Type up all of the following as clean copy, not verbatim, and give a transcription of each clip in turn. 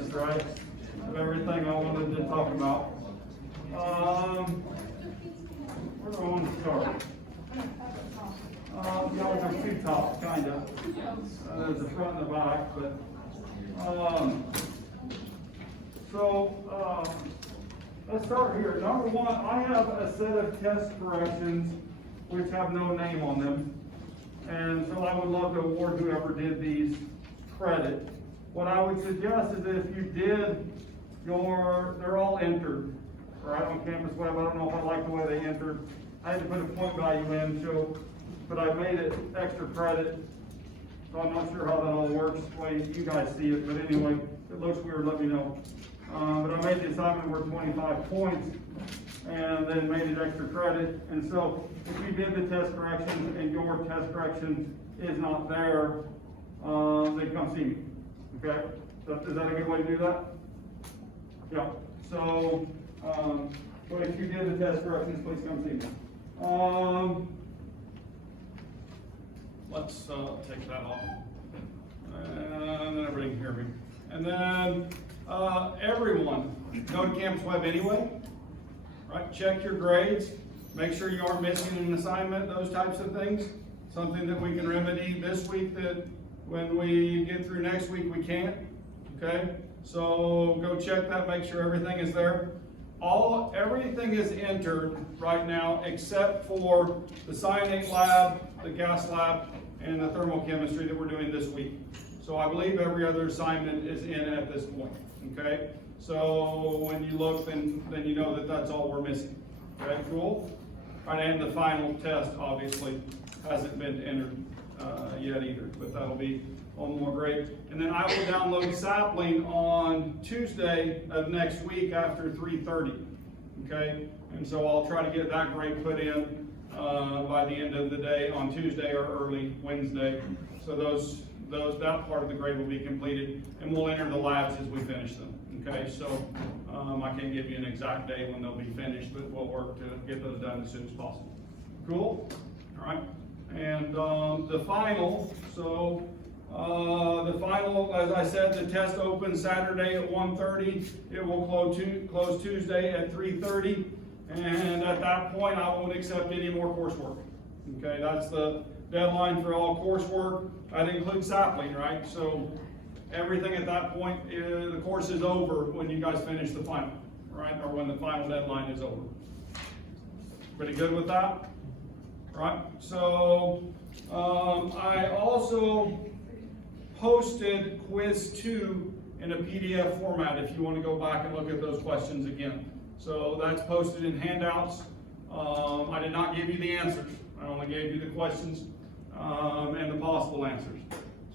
list, right? Of everything I wanted to talk about. Where do I want to start? Y'all are two top, kind of. There's the front and the back, but let's start here. Number one, I have a set of test corrections which have no name on them, and so I would love to award whoever did these credit. What I would suggest is that if you did they're all entered, right, on Campus Web. I don't know if I like the way they entered. I had to put a point value in, but I made it extra credit, so I'm not sure how that all works, the way you guys see it, but anyway, if it looks weird, let me know. But I made the assignment worth 25 points, and then made it extra credit, and so if you did the test corrections and your test correction is not there, then come see me, okay? So is that a good way to do that? Yeah, so, but if you did the test corrections, please come see me. Let's take that off, and then everybody can hear me. And then everyone, go to Campus Web anyway, right? Check your grades, make sure you aren't missing an assignment, those types of things. Something that we can remedy this week that when we get through next week we can't, okay? So go check that, make sure everything is there. Everything is entered right now except for the cyanate lab, the gas lab, and the thermochemistry that we're doing this week. So I believe every other assignment is in at this point, okay? So when you look, then you know that that's all we're missing. Okay, cool? All right, and the final test obviously hasn't been entered yet either, but that'll be one more great. And then I will download Sapling on Tuesday of next week after 3:30, okay? And so I'll try to get that grade put in by the end of the day on Tuesday or early Wednesday. So that part of the grade will be completed, and we'll enter the labs as we finish them, okay? So I can't give you an exact day when they'll be finished, but we'll work to get those done as soon as possible. Cool? All right. And the final, as I said, the test opens Saturday at 1:30. It will close Tuesday at 3:30. And at that point, I won't accept any more coursework. Okay, that's the deadline for all coursework. That includes Sapling, right? So everything at that point, the course is over when you guys finish the final, right? Or when the final deadline is over. Pretty good with that? Right? So I also posted quiz 2 in a PDF format if you want to go back and look at those questions again. So that's posted in handouts. I did not give you the answers. I only gave you the questions and the possible answers.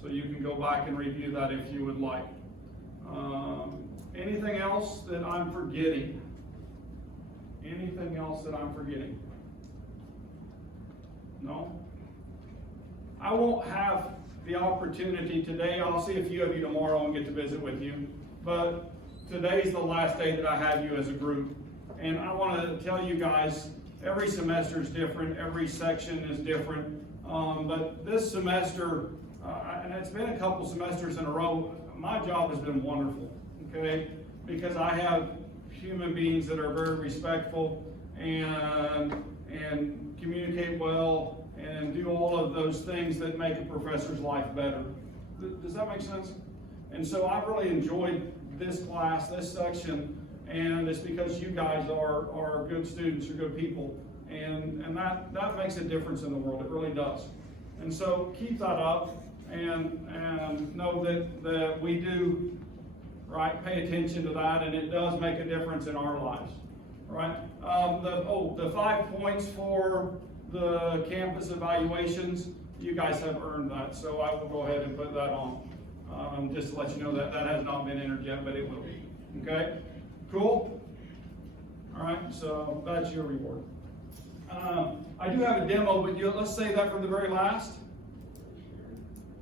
So you can go back and review that if you would like. Anything else that I'm forgetting? Anything else that I'm forgetting? No? I won't have the opportunity today. I'll see a few of you tomorrow and get to visit with you. But today's the last day that I have you as a group. And I want to tell you guys, every semester is different. Every section is different. But this semester, and it's been a couple semesters in a row, my job has been wonderful, okay? Because I have human beings that are very respectful and communicate well and do all of those things that make a professor's life better. Does that make sense? And so I really enjoyed this class, this section, and it's because you guys are good students, you're good people, and that makes a difference in the world. It really does. And so keep that up and know that we do, right, pay attention to that, and it does make a difference in our lives, right? The 5 points for the campus evaluations, you guys have earned that, so I will go ahead and put that on. Just to let you know that has not been entered yet, but it will be. Okay? Cool? All right, so that's your reward. I do have a demo, but let's say that for the very last.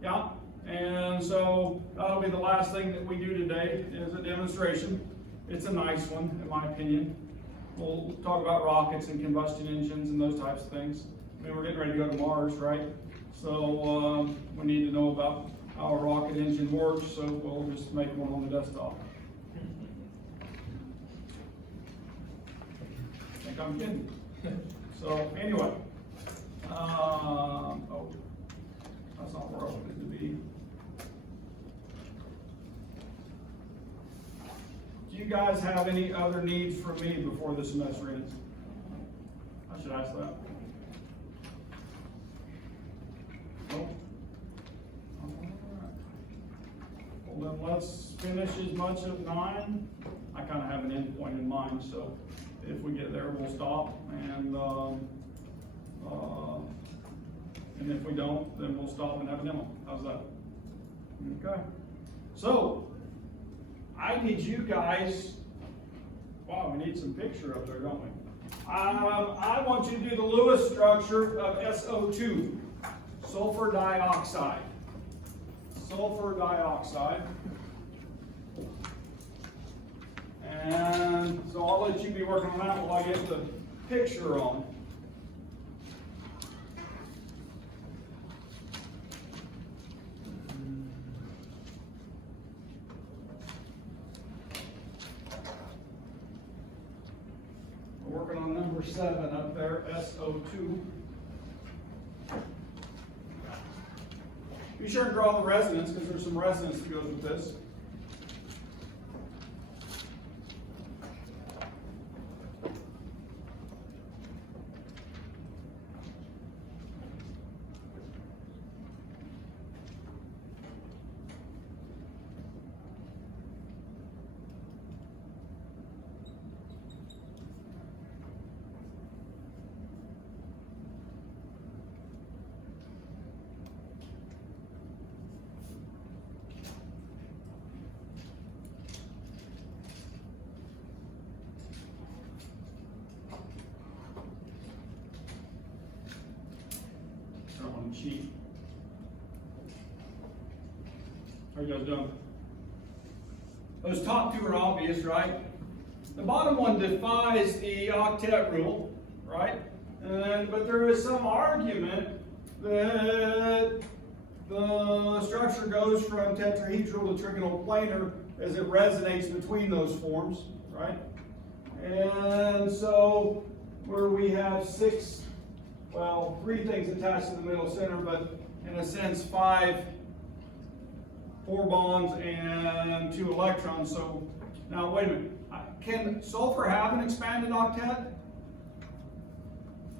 Yeah? And so that'll be the last thing that we do today is a demonstration. It's a nice one, in my opinion. We'll talk about rockets and combustion engines and those types of things. I mean, we're getting ready to go to Mars, right? So we need to know about how a rocket engine works, so we'll just make one on the desktop. I think I'm kidding. So anyway, oh, that's not where I wanted to be. Do you guys have any other needs from me before the semester ends? I should ask that. No? Well, then let's finish as much of 9. I kind of have an end point in mind, so if we get there, we'll stop, and if we don't, then we'll stop and have a demo. How's that? Okay. So, I need you guys, wow, we need some picture up there, don't we? I want you to do the Lewis structure of SO2, sulfur dioxide. Sulfur dioxide. And so I'll let you be working on that while I get the picture on. We're working on number 7 up there, SO2. Be sure to draw the resonance because there's some resonance that goes with this. Sheet. How are you guys doing? Those top 2 are obvious, right? The bottom one defies the octet rule, right? But there is some argument that the structure goes from tetrahedral to trigonal planar as it resonates between those forms, right? And so where we have 3 things attached to the middle center, but in a sense 4 bonds and 2 electrons. So now wait a minute, can sulfur have an expanded octet?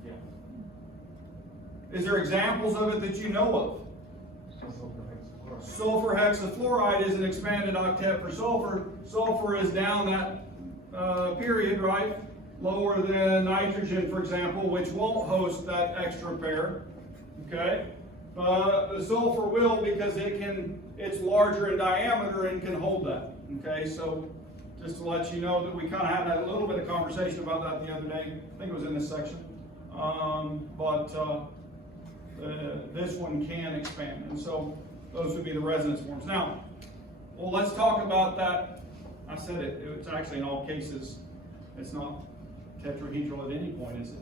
Yeah. Is there examples of it that you know of? Sulfur hexafluoride is an expanded octet for sulfur. Sulfur is down that period, right? Lower than nitrogen, for example, which won't host that extra pair, okay? But the sulfur will because it's larger in diameter and can hold that, okay? So just to let you know that we kind of had a little bit of conversation about that the other day. I think it was in this section. This one can expand, and so those would be the resonance forms. Now, well, let's talk about that. I said it's actually in all cases, it's not tetrahedral at any point, is it?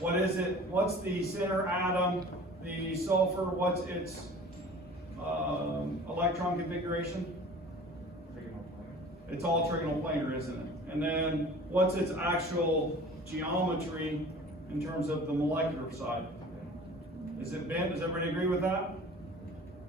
What is it? What's the center atom? The sulfur, what's its electron configuration? Trigonal planar. It's all trigonal planar, isn't it? And then what's its actual geometry in terms of the molecular side? Is it bent? Does everybody agree with that?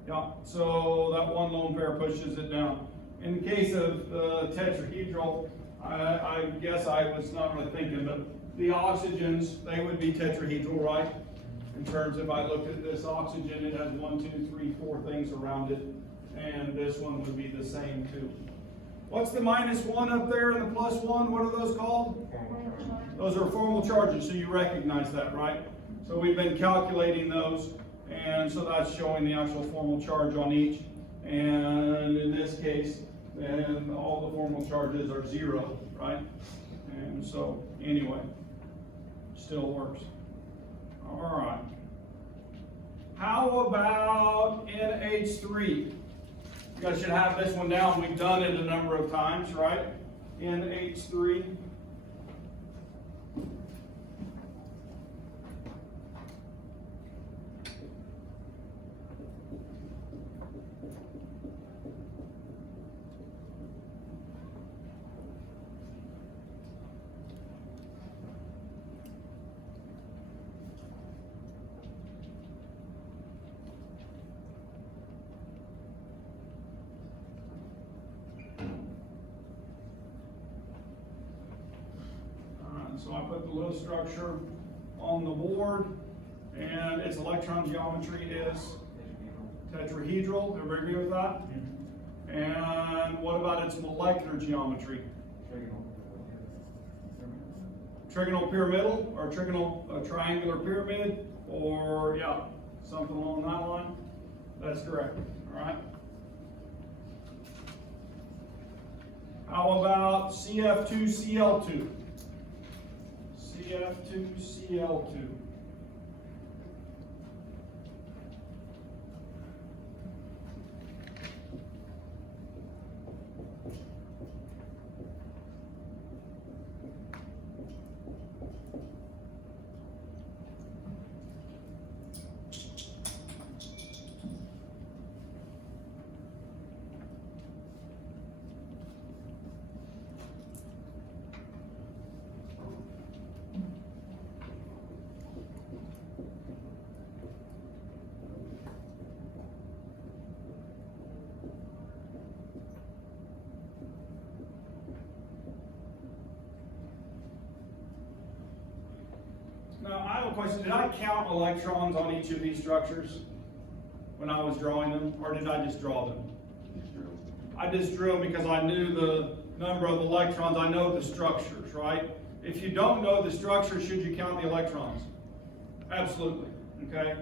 Yeah, so that one lone pair pushes it down. In the case of tetrahedral, I guess I was not really thinking, but the oxygens, they would be tetrahedral, right? In terms of, I looked at this oxygen, it has 1, 2, 3, 4 things around it, and this one would be the same too. What's the -1 up there and the +1? What are those called? Those are formal charges, so you recognize that, right? So we've been calculating those, and so that's showing the actual formal charge on each. And in this case, then all the formal charges are 0, right? And so, anyway, still works. All right. How about NH3? You guys should have this one down. We've done it a number of times, right? NH3. So I put the little structure on the board, and its electron geometry is tetrahedral. Everybody agree with that? And what about its molecular geometry? Trigonal pyramidal, or triangular pyramid, or yeah, something along that line. That's correct. All right. How about CF2Cl2? CF2Cl2. Now, I have a question. Did I count electrons on each of these structures when I was drawing them, or did I just draw them? I just drew them because I knew the number of electrons. I know the structures, right? If you don't know the structure, should you count the electrons? Absolutely, okay?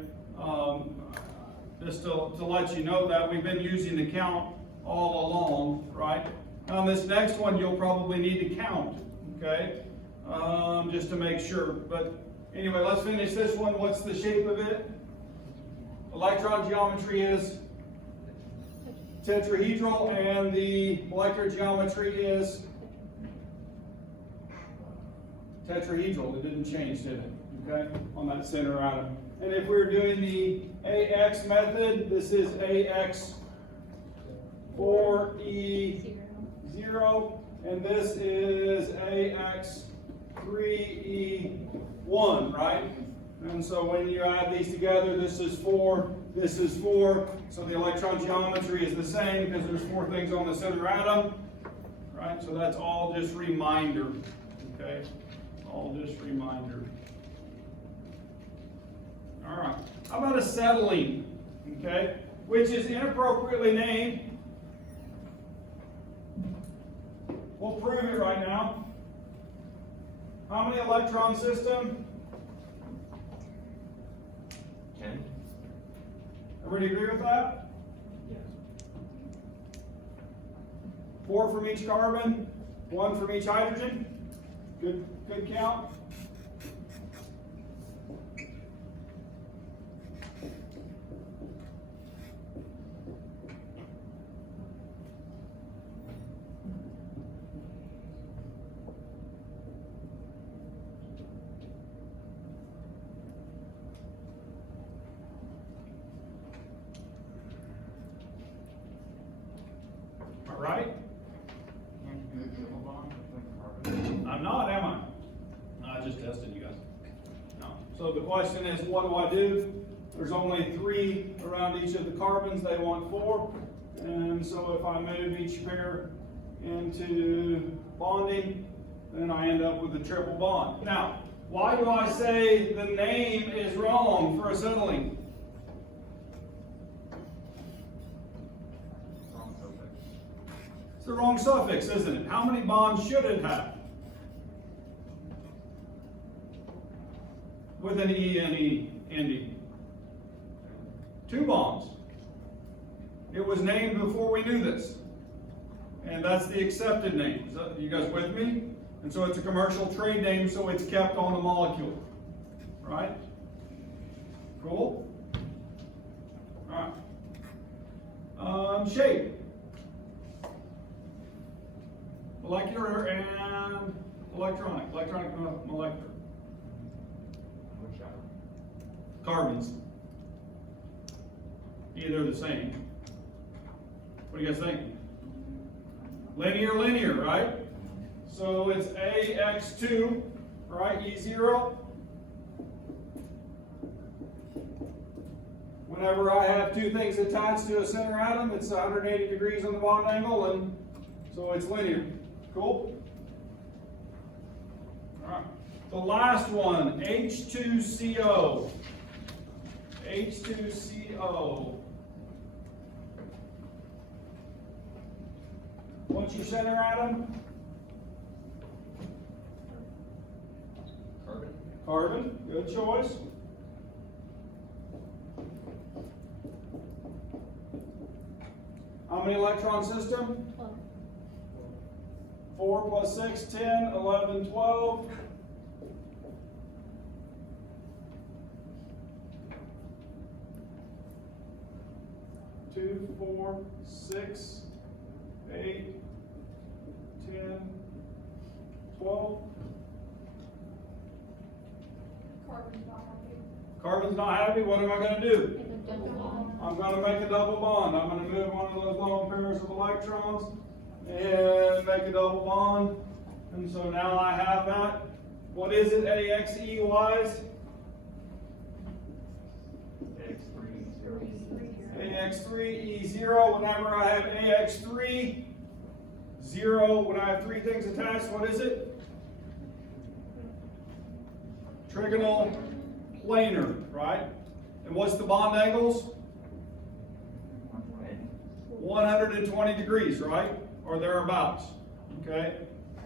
Just to let you know that we've been using the count all along, right? On this next one, you'll probably need to count, okay? Just to make sure. But anyway, let's finish this one. What's the shape of it? Electron geometry is tetrahedral, and the molecular geometry is tetrahedral. It didn't change, did it? Okay, on that center atom. And if we're doing the AX method, this is AX4E0, and this is AX3E1, right? And so when you add these together, this is 4, this is 4. So the electron geometry is the same because there's 4 things on the center atom, right? So that's all just reminder, okay? All just reminder. All right. How about acetylene, okay? Which is inappropriately named. We'll prove it right now. How many electron system? 10? Everybody agree with that? Yes. 4 from each carbon, 1 from each hydrogen. Good count. All right. Can't you do a triple bond between carbon? I'm not, am I? I just tested you guys. No. So the question is, what do I do? There's only 3 around each of the carbons. They want 4. And so if I move each pair into bonding, then I end up with a triple bond. Now, why do I say the name is wrong for acetylene? Wrong suffix. It's the wrong suffix, isn't it? How many bonds should it have? With an E and E ending. 2 bonds. It was named before we knew this. And that's the accepted name. Is that, you guys with me? And so it's a commercial trade name, so it's kept on the molecule. Right? Cool? Alright. Shape. Molecular and electronic. Electronic, molecular. Which atom? Carbons. Either the same. What do you guys think? Linear, right? So it's AX2, right? E0. Whenever I have 2 things attached to a center atom, it's 180 degrees on the bond angle, and so it's linear. Cool? All right. The last one, H2CO. H2CO. What's your center atom? Carbon. Carbon, good choice. How many electron system? 4 plus 6, 10, 11, 12. Two, 4, 6, 8, 10, 12. Carbon's not happy. Carbon's not happy, what am I gonna do? Make a double bond. I'm gonna make a double bond. I'm gonna move one of those lone pairs of electrons and make a double bond. And so now I have that. What is it, AXE wise? AX3E0. Whenever I have AX3, 0, when I have three things attached, what is it? Trigonal planar, right? And what's the bond angles? 120 degrees, right? Or thereabouts, okay?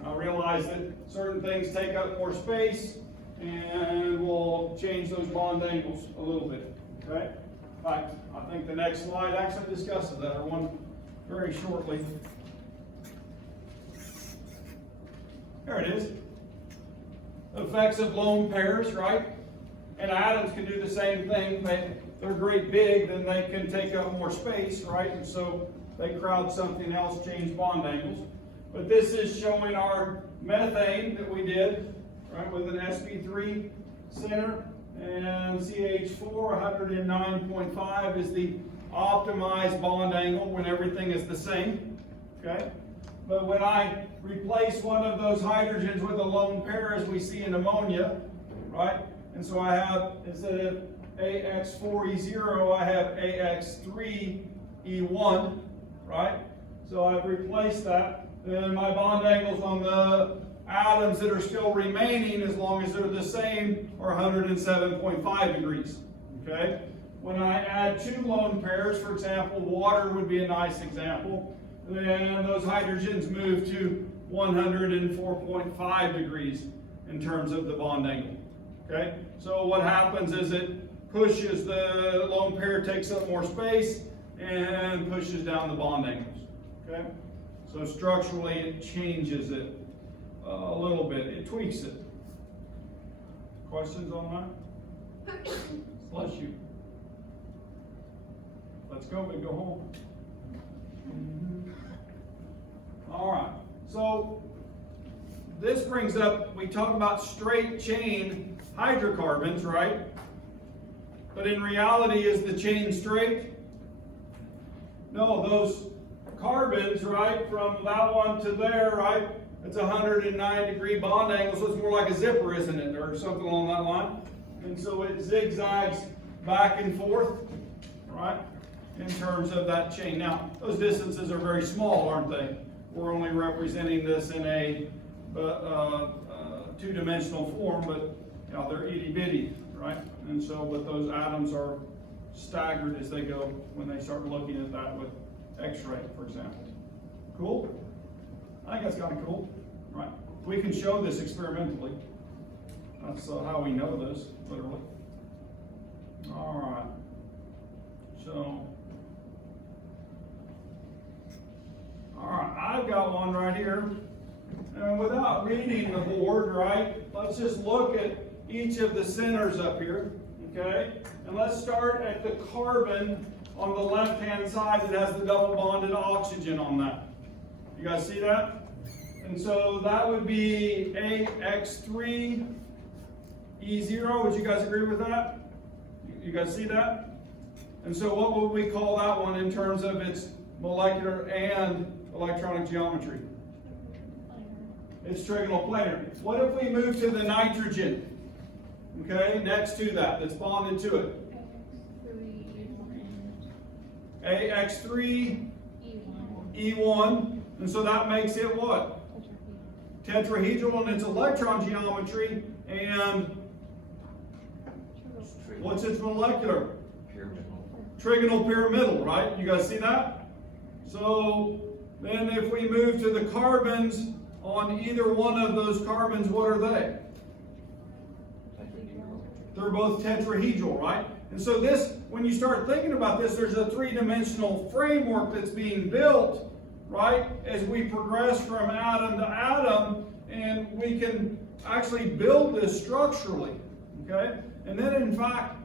I realize that certain things take up more space and we'll change those bond angles a little bit, okay? In fact, I think the next slide actually discusses that, or one very shortly. There it is. Effects of lone pairs, right? And atoms can do the same thing. They're great big, then they can take up more space, right? And so they crowd something else, change bond angles. But this is showing our methane that we did, right, with an sp3 center, and CH4 109.5 is the optimized bond angle when everything is the same, okay? But when I replace one of those hydrogens with a lone pair, as we see in ammonia, right? And so I have, instead of AX4E0, I have AX3E1, right? So I've replaced that. Then my bond angles on the atoms that are still remaining, as long as they're the same, are 107.5 degrees, okay? When I add two lone pairs, for example, water would be a nice example, then those hydrogens move to 104.5 degrees in terms of the bond angle, okay? So what happens is it pushes the lone pair, takes up more space, and pushes down the bond angles, okay? So structurally it changes it a little bit, it tweaks it. Questions on that? Bless you. Let's go, we go home. All right, so this brings up, we talk about straight chain hydrocarbons, right? But in reality, is the chain straight? No, those carbons, right, from that one to there, right, it's 109 degree bond angle, so it's more like a zipper, isn't it, or something along that line. And so it zigzags back and forth, right, in terms of that chain. Now, those distances are very small, aren't they? We're only representing this in a two-dimensional form, but you know, they're itty-bitty, right? And so, but those atoms are staggered as they go when they start looking at that with X-ray, for example. Cool? I think that's kind of cool, right? We can show this experimentally. That's how we know this, literally. All right. So, all right, I've got one right here. And without reading the board, right, let's just look at each of the centers up here, okay? And let's start at the carbon on the left-hand side that has the double bonded oxygen on that. You guys see that? And so that would be AX3E0. Would you guys agree with that? You guys see that? And so what would we call that one in terms of its molecular and electronic geometry? It's trigonal planar. What if we move to the nitrogen? Okay, next to that, that's bonded to it. AX3E1. And so that makes it what? Tetrahedral in its electron geometry, And what's its molecular? Pyramidal. Trigonal pyramidal, right? You guys see that? So then if we move to the carbons on either one of those carbons, what are they? They're both tetrahedral, right? And so this, when you start thinking about this, there's a three-dimensional framework that's being built, right? As we progress from atom to atom, and we can actually build this structurally, okay? And then in fact,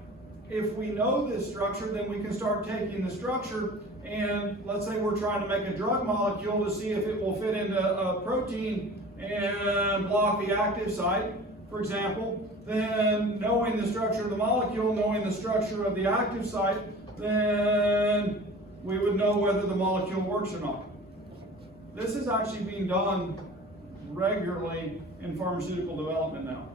if we know this structure, then we can start taking the structure and let's say we're trying to make a drug molecule to see if it will fit into a protein and block the active site, for example. Then knowing the structure of the molecule, knowing the structure of the active site, then we would know whether the molecule works or not. This is actually being done regularly in pharmaceutical development now,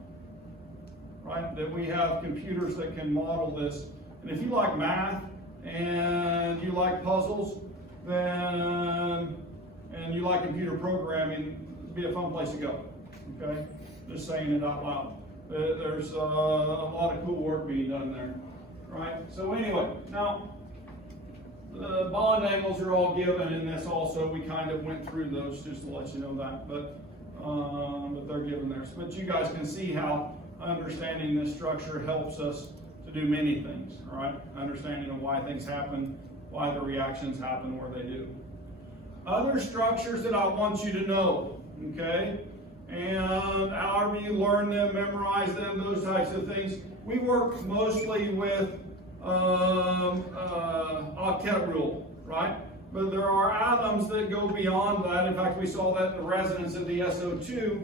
right? That we have computers that can model this. And if you like math and you like puzzles, then, and you like computer programming, it'd be a fun place to go, okay? Just saying it out loud. There's a lot of cool work being done there, right? So anyway, now, the bond angles are all given in this also. We kind of went through those just to let you know that, but they're given there. But you guys can see how understanding this structure helps us to do many things, all right? Understanding of why things happen, why the reactions happen where they do. Other structures that I want you to know, okay? And however you learn them, memorize them, those types of things. We work mostly with octet rule, right? But there are atoms that go beyond that. In fact, we saw that in the resonance of the SO2.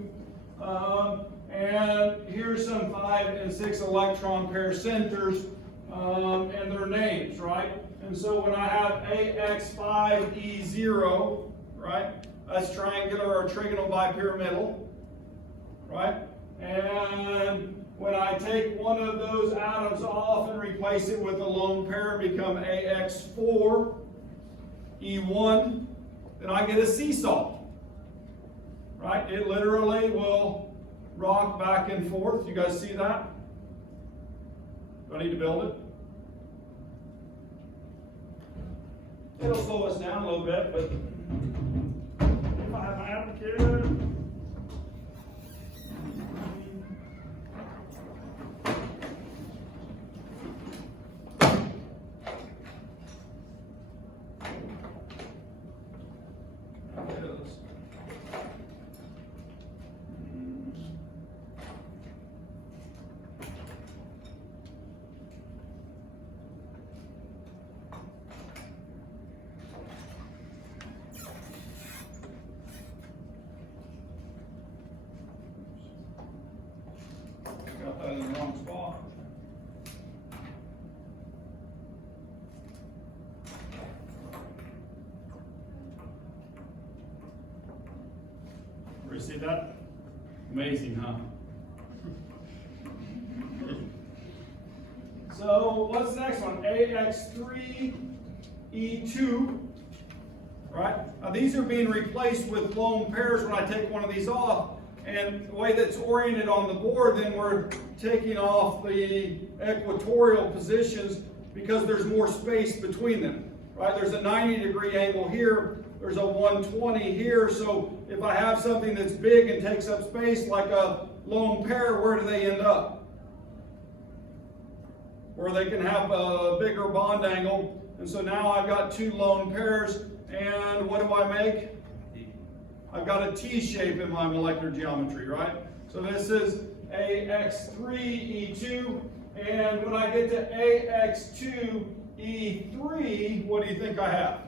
And here's some 5 and 6 electron pair centers and their names, right? And so when I have AX5E0, right? That's triangular or trigonal bipyramidal, right? And when I take one of those atoms off and replace it with a lone pair and become AX4E1, then I get a seesaw, right? It literally will rock back and forth. You guys see that? Do I need to build it? It'll slow us down a little bit, but if I have my advocate. Got that in the wrong spot. You see that? Amazing, huh? So what's the next one? AX3E2, right? Now these are being replaced with lone pairs when I take one of these off. And the way that's oriented on the board, then we're taking off the equatorial positions because there's more space between them, right? There's a 90-degree angle here, there's a 120 here, so if I have something that's big and takes up space like a lone pair, where do they end up? Where they can have a bigger bond angle, and so now I've got 2 lone pairs, and what do I make? I've got a T shape in my molecular geometry, right? So this is AX3E2, and when I get to AX2E3, what do you think I have?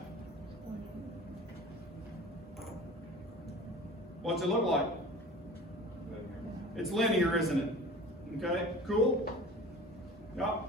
What's it look like? It's linear, isn't it? Okay, cool? Yeah.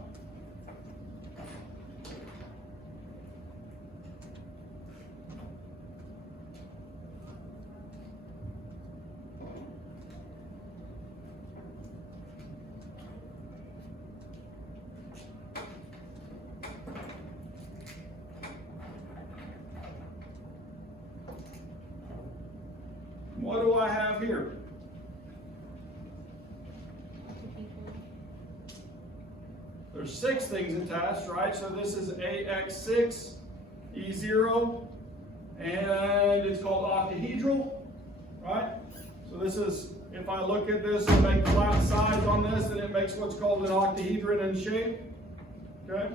What do I have here? there's 6 things attached, right? So this is AX6, E0, and it's called octahedral, right? So this is, if I look at this and make flat sides on this, then it makes what's called an octahedron in shape, okay?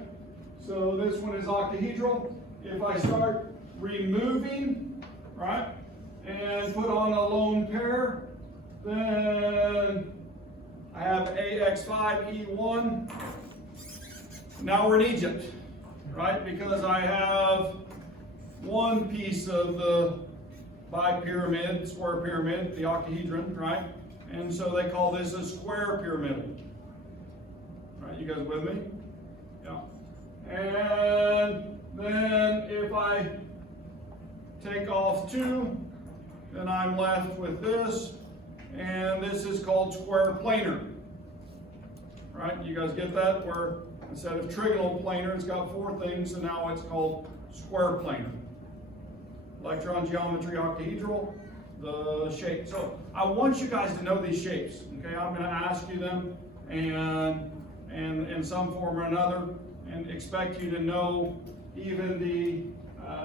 So this one is octahedral. If I start removing, right, and put on a lone pair, then I have AX5E1. Now we're in Egypt, right? Because I have one piece of the bipyramid, square pyramid, the octahedron, right? And so they call this a square pyramid. Right, you guys with me? Yeah. And then if I take off 2, then I'm left with this, and this is called square planar. Right, you guys get that? Where instead of trigonal planar, it's got 4 things, so now it's called square planar. Electron geometry octahedral, the shape. So I want you guys to know these shapes. Okay, I'm going to ask you them, and in some form or another, and expect you to know even the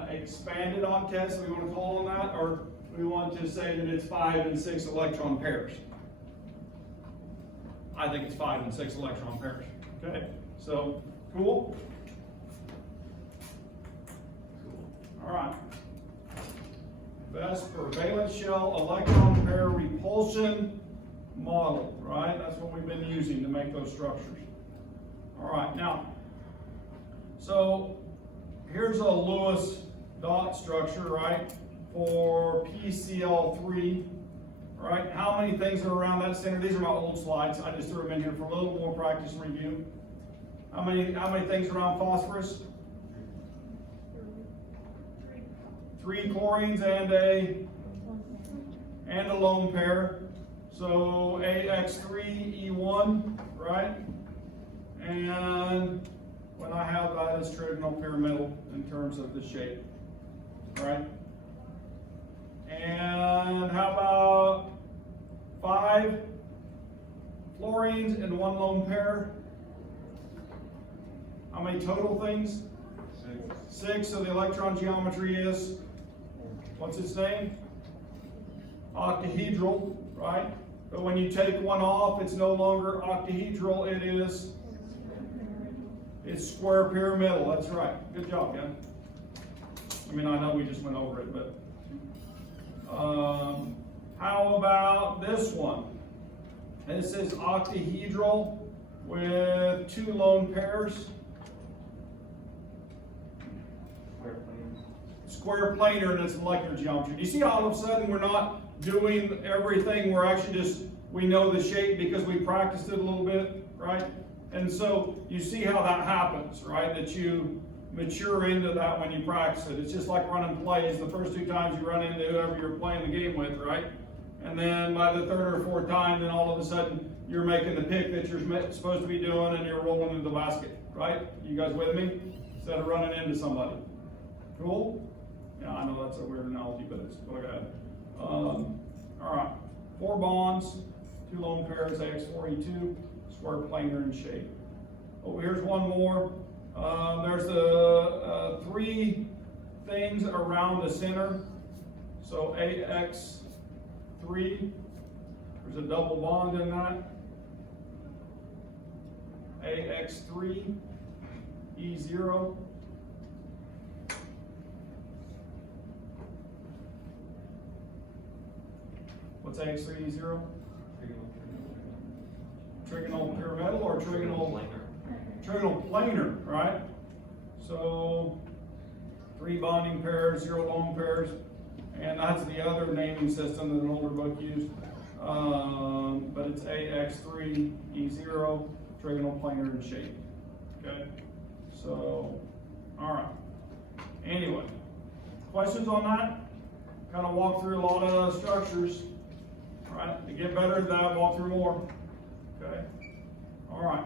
expanded octets, we want to call them that, or we want to say that it's 5 and 6 electron pairs. I think it's 5 and 6 electron pairs. Okay, so cool. All right. Best for valence shell electron pair repulsion model, right? That's what we've been using to make those structures. All right, now, so here's a Lewis dot structure, right, for PCl3, right? How many things are around that center? These are my old slides. I just threw them in here for a little more practice and review. How many things around phosphorus? 3 chlorines and a lone pair. So AX3E1, right? And when I have that as trigonal pyramidal in terms of the shape, right? And how about 5 fluorines and 1 lone pair? How many total things? 6. So the electron geometry is, what's its name? Octahedral, right? But when you take one off, it's no longer octahedral, it's square pyramidal. That's right. Good job, Ken. I mean, I know we just went over it, but how about this one? This is octahedral with 2 lone pairs. Square planar, and it's molecular geometry. Do you see all of a sudden we're not doing everything, we're actually just, we know the shape because we practiced it a little bit, right? And so you see how that happens, right? That you mature into that when you practice it. It's just like running plays. The first 2 times you run into whoever you're playing the game with, right? And then by the 3rd or 4th time, then all of a sudden you're making the pick that you're supposed to be doing and you're rolling into the basket, right? You guys with me? Instead of running into somebody. Cool? Yeah, I know that's a weird analogy, but it's go ahead. All right, 4 bonds, 2 lone pairs, AX4E2, square planar in shape. Oh, here's one more. There's the 3 things around the center. So AX3, there's a double bond in that. AX3, E0. What's AX3E0? Trigonal pyramidal or trigonal planar, right? So 3 bonding pairs, 0 lone pairs, and that's the other naming system that an older book used. But it's AX3E0, trigonal planar in shape. Okay, so all right. Anyway, questions on that? Kind of walk through a lot of structures. All right, to get better at that, walk through more. Okay, all right.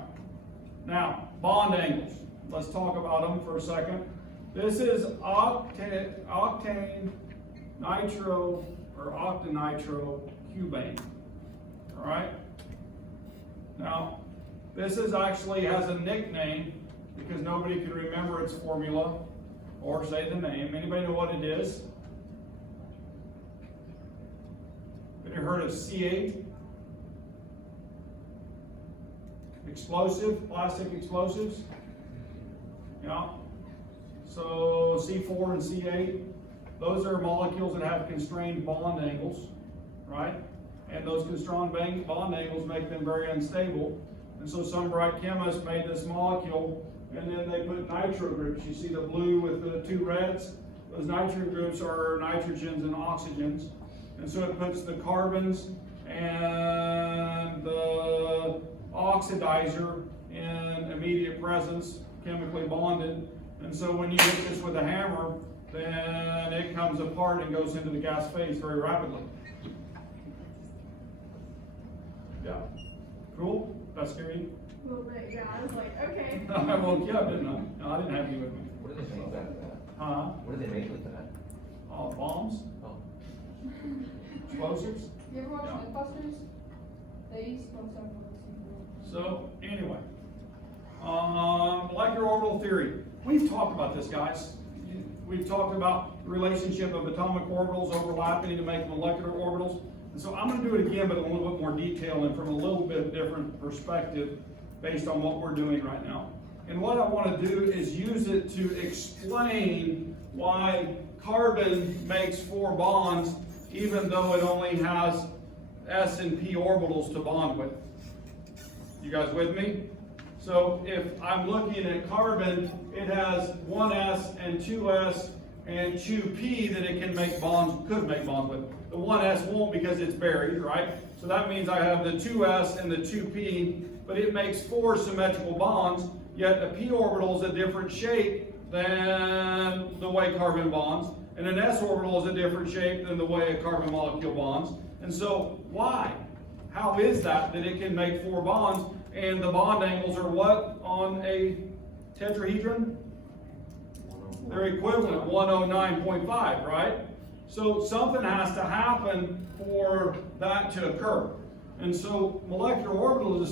Now, bond angles. Let's talk about them for a second. This is octane nitro or octanitro cubane. All right. Now, This is actually has a nickname because nobody can remember its formula or say the name. Anybody know what it is? Have you heard of C8? Explosive, plastic explosives? Yeah. So C4 and C8, those are molecules that have constrained bond angles, right? And those constrained bond angles make them very unstable. And so some bright chemists made this molecule, and then they put nitro groups. You see the blue with the two reds? Those nitro groups are nitrogens and oxygens. And so it puts the carbons and the oxidizer in immediate presence, chemically bonded. And so when you hit this with a hammer, then it comes apart and goes into the gas phase very rapidly. Yeah. Cool? That scare you? A little bit, yeah, I was like, okay. I woke you up, didn't I? No, I didn't have you with me. What do they make with that? Huh? What do they make with that? Bombs? Oh. Explosives? You ever watch Yeah. Mythbusters? They used to post up on So, anyway. Molecular orbital theory. We've talked about this, guys. We've talked about the relationship of atomic orbitals overlapping to make molecular orbitals. And so I'm going to do it again, but in a little bit more detail and from a little bit different perspective based on what we're doing right now. And what I want to do is use it to explain why carbon makes 4 bonds even though it only has s and p orbitals to bond with. You guys with me? So if I'm looking at carbon, it has 1s and 2s and 2p that it can make bonds, could make bonds with. The 1s won't because it's buried, right? So that means I have the 2s and the 2p, but it makes 4 symmetrical bonds, yet a p orbital is a different shape than the way carbon bonds, and an s orbital is a different shape than the way a carbon molecule bonds. And so why? How is that it can make 4 bonds, and the bond angles are what on a tetrahedron? They're equivalent, 109.5, right? So something has to happen for that to occur. And so molecular orbital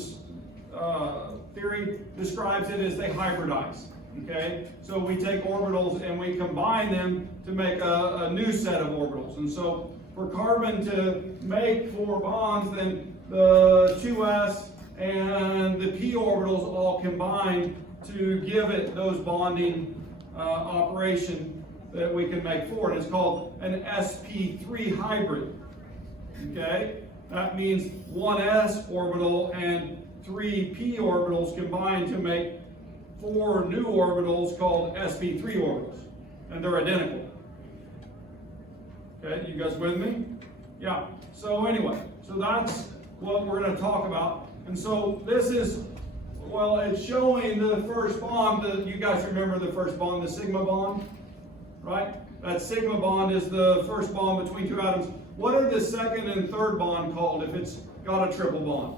theory describes it as they hybridize, okay? So we take orbitals and we combine them to make a new set of orbitals. And so for carbon to make 4 bonds, then the 2s and the p orbitals all combine to give it those bonding operation that we can make 4. And it's called an sp3 hybrid. Okay? That means 1s orbital and 3 p orbitals combine to make 4 new orbitals called sp3 orbitals. And they're identical. Okay, you guys with me? Yeah. So anyway, so that's what we're going to talk about. And so this is, well, it's showing the first bond. You guys remember the first bond, the sigma bond, right? That sigma bond is the first bond between 2 atoms. What are the second and third bond called if it's got a triple bond?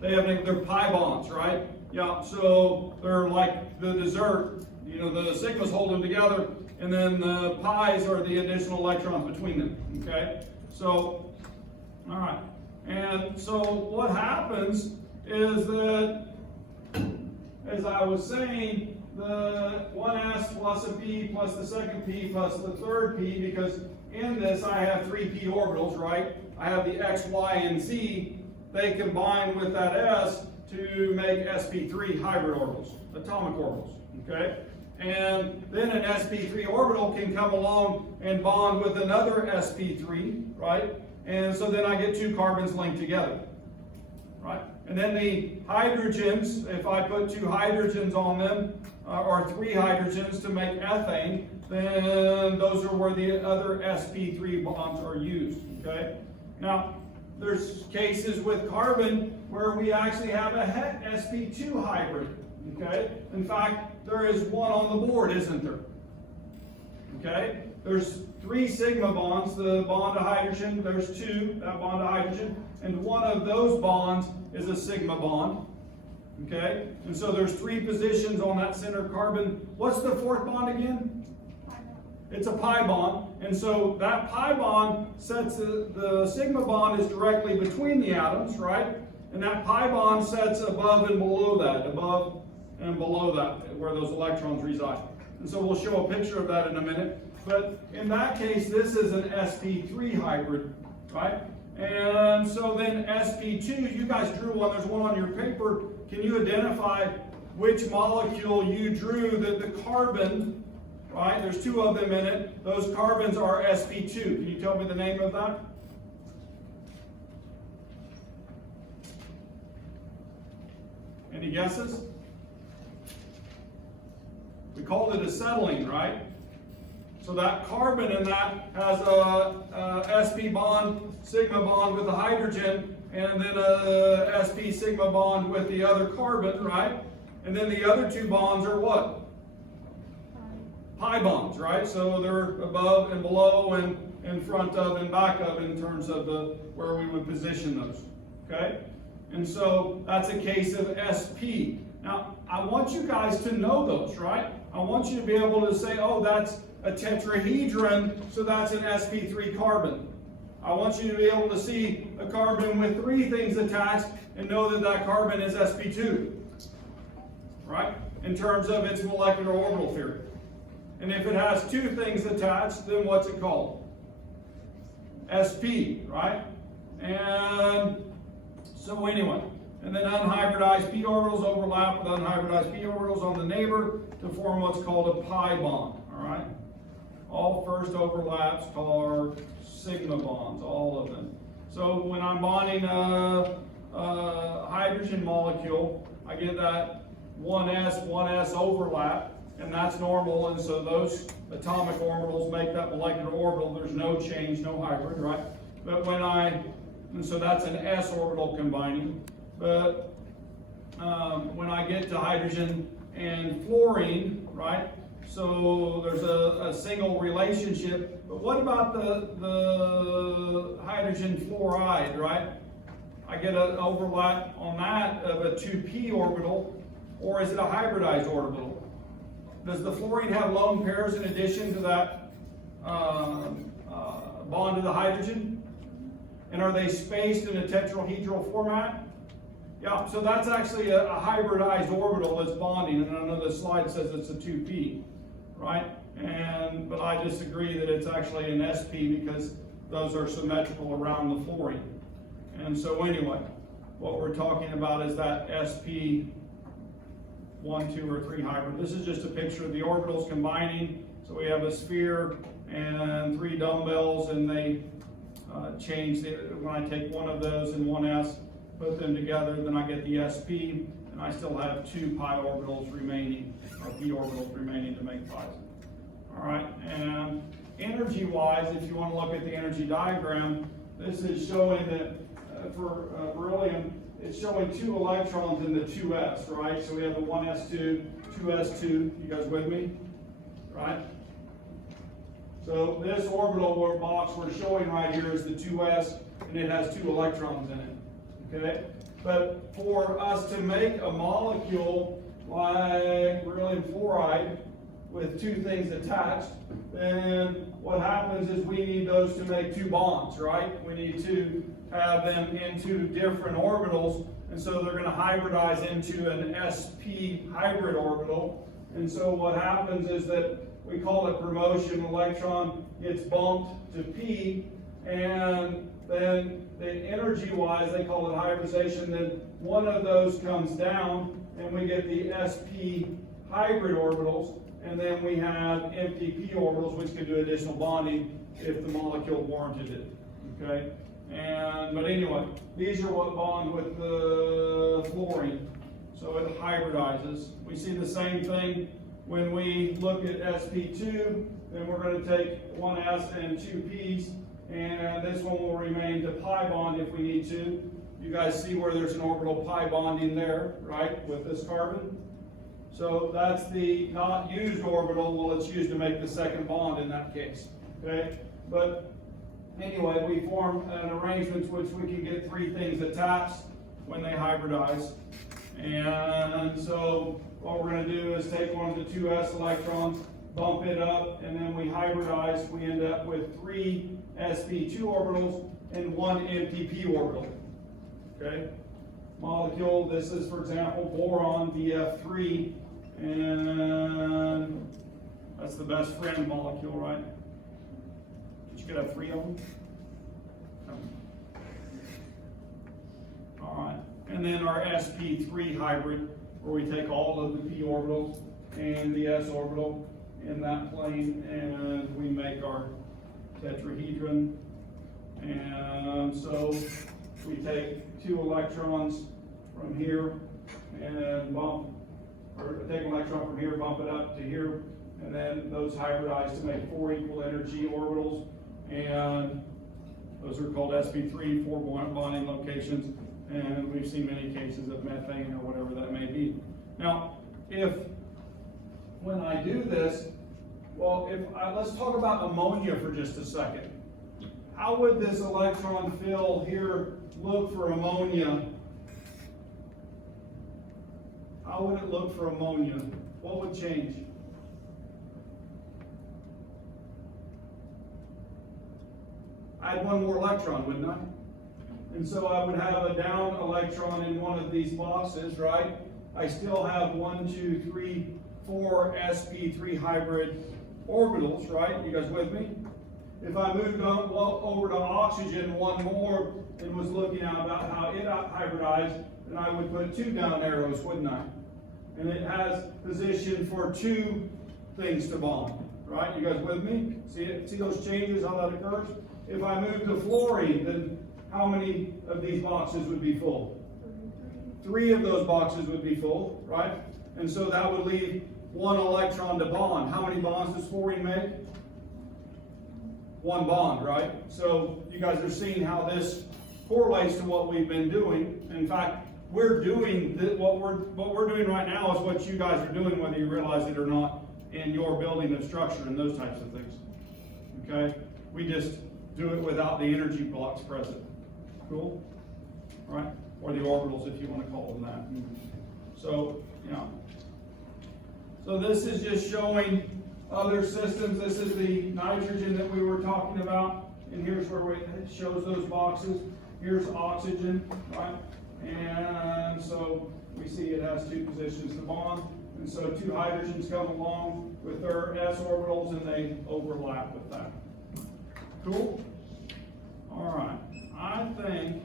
They're pi bonds, right? Yeah, so they're like the dessert. You know, the sigmas hold them together, and then the pi's are the additional electrons between them, okay? So, all right. And so what happens is that, as I was saying, the 1s plus a p plus the second p plus the third p, because in this I have 3 p orbitals, right? I have the x, y, and z. They combine with that s to make sp3 hybrid orbitals, atomic orbitals, okay? And then an sp3 orbital can come along and bond with another sp3, right? And so then I get 2 carbons linked together, right? And then the hydrogens, if I put 2 hydrogens on them, or 3 hydrogens to make ethane, then those are where the other sp3 bonds are used, okay? Now, there's cases with carbon where we actually have a sp2 hybrid, okay? In fact, there is one on the board, isn't there? Okay? There's 3 sigma bonds, the bond to hydrogen, there's 2, that bond to hydrogen, and one of those bonds is a sigma bond. Okay? And so there's 3 positions on that center carbon. What's the 4th bond again? It's a pi bond. And so that pi bond sets the sigma bond is directly between the atoms, right? And that pi bond sets above and below that, where those electrons reside. And so we'll show a picture of that in a minute. But in that case, this is an sp3 hybrid, right? And so then sp2, you guys drew one, there's one on your paper. Can you identify which molecule you drew that the carbon, right? There's two of them in it. Those carbons are sp2. Can you tell me the name of that? Any guesses? We called it acetylene, right? So that carbon in that has a sp bond, sigma bond with the hydrogen, and then a sp sigma bond with the other carbon, right? And then the other two bonds are what? Pi bonds, right? So they're above and below and in front of and back of in terms of where we would position those, okay? And so that's a case of sp. Now, I want you guys to know those, right? I want you to be able to say, oh, that's a tetrahedron, so that's an sp3 carbon. I want you to be able to see a carbon with three things attached and know that that carbon is sp2, right? In terms of its molecular orbital theory. And if it has two things attached, then what's it called? sp, right? And so anyway, and then unhybridized p orbitals overlap with unhybridized p orbitals on the neighbor to form what's called a pi bond, all right? All first overlaps are sigma bonds, all of them. So when I'm bonding a hydrogen molecule, I get that 1s overlap, and that's normal, and so those atomic orbitals make that molecular orbital. There's no change, no hybrid, right? But and so that's an s orbital combining. But when I get to hydrogen and fluorine, right? So there's a single relationship. But what about the hydrogen fluoride, right? I get an overlap on that of a 2p orbital, or is it a hybridized orbital? Does the fluorine have lone pairs in addition to that bond to the hydrogen? And are they spaced in a tetrahedral format? Yeah, so that's actually a hybridized orbital that's bonding, and I know the slide says it's a 2p, right? But I disagree that it's actually an sp because those are symmetrical around the fluorine. And so anyway, what we're talking about is that sp 1, 2, or 3 hybrid. This is just a picture of the orbitals combining. So we have a sphere and 3 dumbbells, and they change when I take one of those and one s, put them together, then I get the sp, and I still have 2 pi orbitals remaining, or p orbitals remaining to make pi's. All right, and energy-wise, if you want to look at the energy diagram, this is showing that for beryllium, it's showing 2 electrons in the 2s, right? So we have a 1s2, 2s2. You guys with me? Right? So this orbital box we're showing right here is the 2s, and it has 2 electrons in it. Okay? But for us to make a molecule like beryllium fluoride with 2 things attached, then what happens is we need those to make 2 bonds, right? We need to have them into different orbitals, and so they're going to hybridize into an sp hybrid orbital. And so what happens is that we call it promotion. Electron gets bumped to p, and then the energy-wise, they call it hybridization. Then one of those comes down, and we get the sp hybrid orbitals, and then we have empty p orbitals, which can do additional bonding if the molecule warranted it. Okay. But anyway, these are what bond with the fluorine. So it hybridizes. We see the same thing when we look at sp2, then we're going to take 1s and 2 p's, and this one will remain to pi bond if we need to. You guys see where there's an orbital pi bonding there, right, with this carbon? So that's the not used orbital. Well, it's used to make the second bond in that case, okay? But anyway, we form an arrangement which we can get 3 things attached when they hybridize. And so what we're going to do is take one of the 2s electrons, bump it up, and then we hybridize. We end up with 3 sp2 orbitals and 1 empty p orbital. Okay? molecule. This is, for example, boron BF3, and that's the best friend molecule, right? You could have 3 of them. All right, and then our sp3 hybrid, where we take all of the p orbitals and the s orbital in that plane, and we make our tetrahedron. And so we take 2 electrons from here and bump, or take an electron from here, bump it up to here, and then those hybridize to make 4 equal energy orbitals, and those are called sp3, 4 bonding locations, and we've seen many cases of methane or whatever that may be. Now, when I do this, well, let's talk about ammonia for just a second. How would this electron fill here look for ammonia? How would it look for ammonia? What would change? I'd 1 more electron, wouldn't I? And so I would have a down electron in one of these boxes, right? I still have 1, 2, 3, 4 sp3 hybrid orbitals, right? You guys with me? If I moved over to oxygen 1 more and was looking at about how it hybridized, then I would put 2 down arrows, wouldn't I? And it has position for 2 things to bond, right? You guys with me? See those changes, how that occurs? If I move to fluorine, then how many of these boxes would be full? 3 of those boxes would be full, right? And so that would leave 1 electron to bond. How many bonds does fluorine make? 1 bond, right? So you guys are seeing how this correlates to what we've been doing. In fact, we're doing what we're doing right now is what you guys are doing, whether you realize it or not, in your building of structure and those types of things. Okay? We just do it without the energy blocks present. Cool? All right? Or the orbitals, if you want to call them that. So, yeah. So this is just showing other systems. This is the nitrogen that we were talking about, and here's where it shows those boxes. Here's oxygen, right? And so we see it has 2 positions to bond, and so 2 hydrogens come along with their s orbitals, and they overlap with that. Cool? All right. I think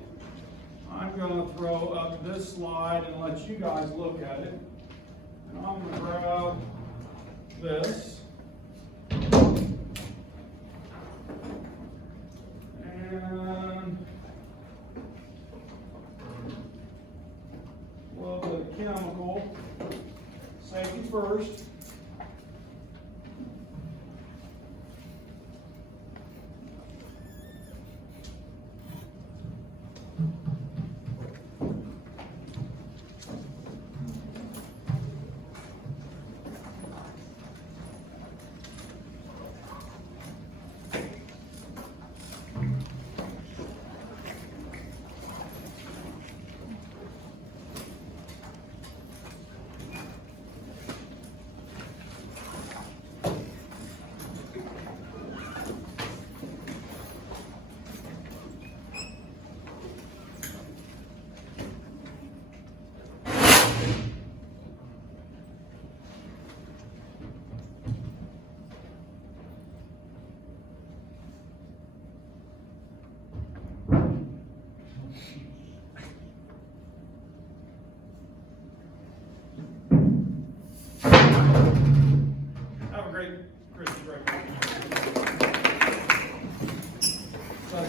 I'm going to throw up this slide and let you guys look at it. And I'm going to grab this. And a little bit of chemical. Safety first.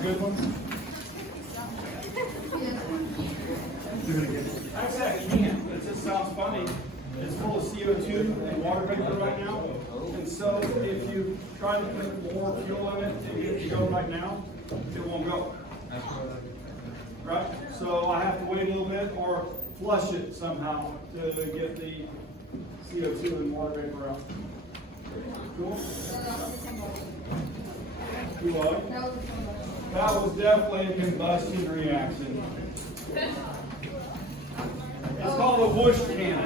Good one? Actually, I can't. It just sounds funny. It's full of CO2 and water vapor right now. And so if you try to put more fuel in it to get it to go right now, it won't go. Right? So I have to wait a little bit or flush it somehow to get the CO2 and water vapor out. Cool? You what? That was definitely a combustion reaction. It's called a whoosh can.